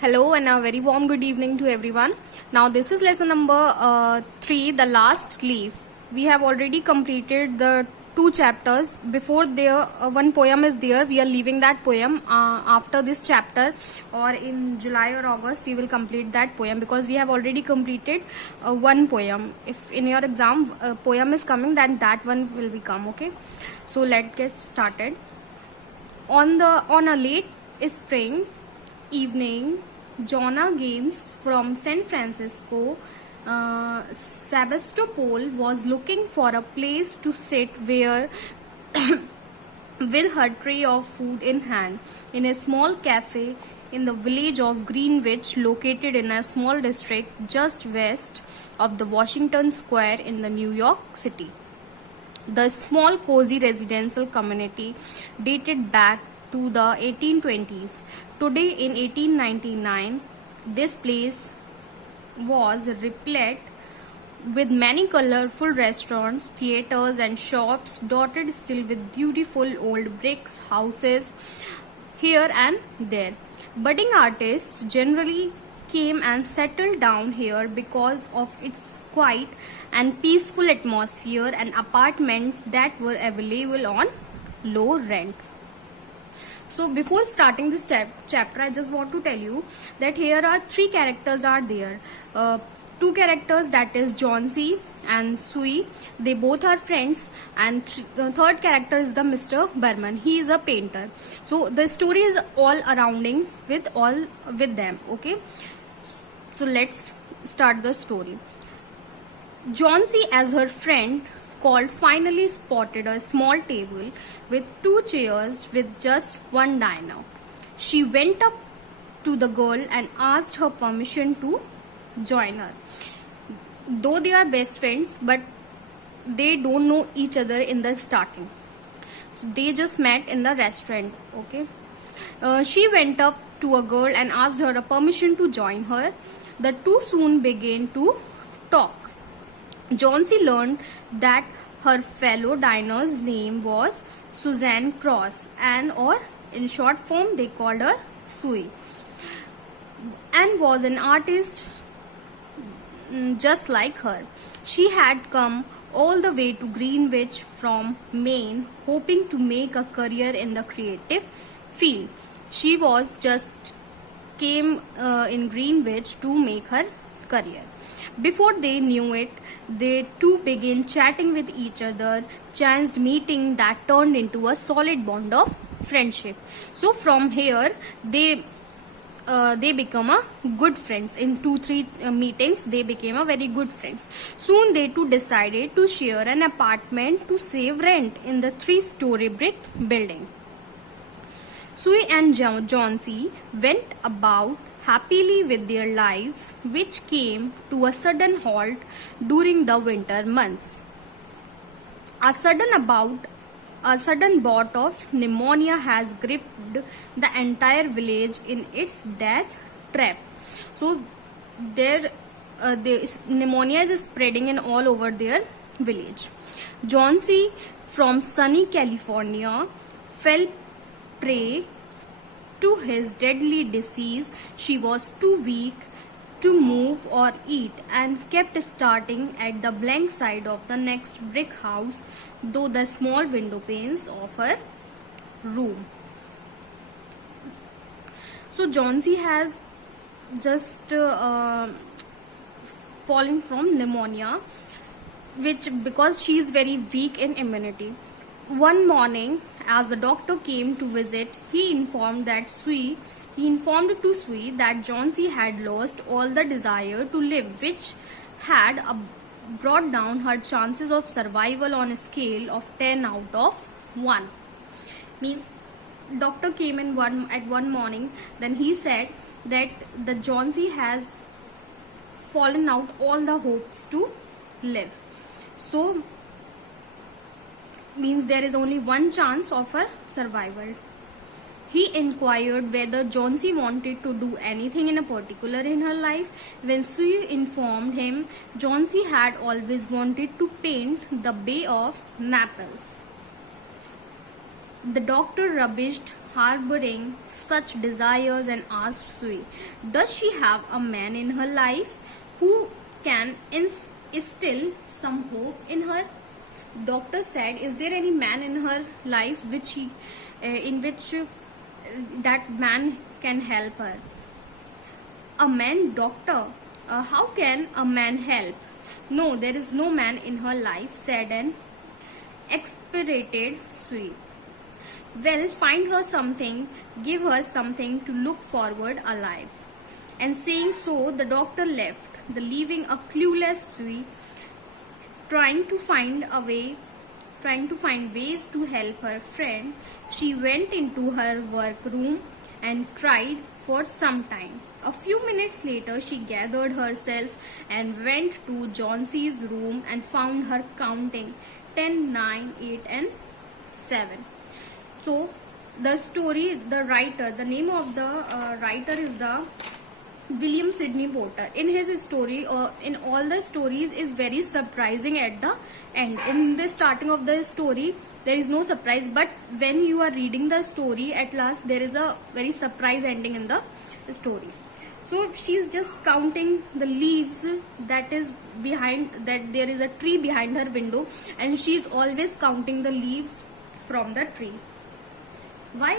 Hello and a very warm good evening to everyone. Now this is lesson number 3, the last leaf. We have already completed the 2 chapters. Before there one poem is there. We are leaving that poem after this chapter, or in July or August we will complete that poem, because we have already completed one poem. If in your exam a poem is coming, then that one will become okay. So let's get started. On a late spring evening, Jonna Gaines from San Francisco, Sebastopol, was looking for a place to sit where with her tray of food in hand in a small cafe in the village of Greenwich, located in a small district just west of the Washington Square in the New York City. The small cozy residential community dated back to the 1820s. Today in 1899, this place was replete with many colorful restaurants, theaters and shops, dotted still with beautiful old brick houses here and there. Budding artists generally came and settled down here because of its quiet and peaceful atmosphere and apartments that were available on low rent. So before starting this chapter, I just want to tell you that here are 3 characters are there. 2 characters, that is Johnsy and Sui. They both are friends, and the third character is the Mr. Berman. He is a painter. So the story is all surrounding with them. Okay. So let's start the story. Johnsy, as her friend called, finally spotted a small table with 2 chairs with just one diner. She went up to the girl and asked her permission to join her. Though they are best friends, but they don't know each other in the starting. So they just met in the restaurant. Okay. She went up to a girl and asked her a permission to join her. The two soon began to talk. Johnsy learned that her fellow diner's name was Suzanne Cross, or in short form they called her Sui, and was an artist just like her. She had come all the way to Greenwich from Maine, hoping to make a career in the creative field. She was just came in Greenwich to make her career. Before they knew it, they two began chatting with each other, chanced meeting that turned into a solid bond of friendship. So from here, they become a good friends. In 2-3 meetings, they became a very good friends. Soon they two decided to share an apartment to save rent in the 3-story brick building. Sui and Johnsy went about happily with their lives, which came to a sudden halt during the winter months. A sudden bout of pneumonia has gripped the entire village in its death trap. So the pneumonia is spreading in all over their village. Johnsy from sunny California fell prey to his deadly disease. She was too weak to move or eat and kept starting at the blank side of the next brick house, though the small window panes of her room. So Johnsy has just fallen from pneumonia, which because she is very weak in immunity. One morning, as the doctor came to visit, he informed to Sui that Johnsy had lost all the desire to live, which had brought down her chances of survival on a scale of 10 out of 1. Means doctor came in one morning, then he said that the Johnsy has fallen out all the hopes to live. So means there is only one chance of her survival. He inquired whether Johnsy wanted to do anything in a particular in her life. When Sui informed him, Johnsy had always wanted to paint the Bay of Naples. The doctor rubbished, harboring such desires, and asked Sui, "Does she have a man in her life who can instill some hope in her?" Doctor said, "Is there any man in her life in which that man can help her?" "A man, doctor? How can a man help?" "No, there is no man in her life," said an exasperated Sui. "Well, find her something, give her something to look forward alive." And saying so, the doctor left, leaving a clueless Sui trying to find ways to help her friend. She went into her workroom and cried for some time. A few minutes later, she gathered herself and went to Johnson's room and found her counting 10, 9, 8, and 7. So, the story, the name of the writer is the William Sidney Porter. In his story, in all the stories, is very surprising at the end. In the starting of the story, there is no surprise, but when you are reading the story, at last there is a very surprise ending in the story. So she's just counting the leaves that is behind, that there is a tree behind her window, and she's always counting the leaves from the tree. Why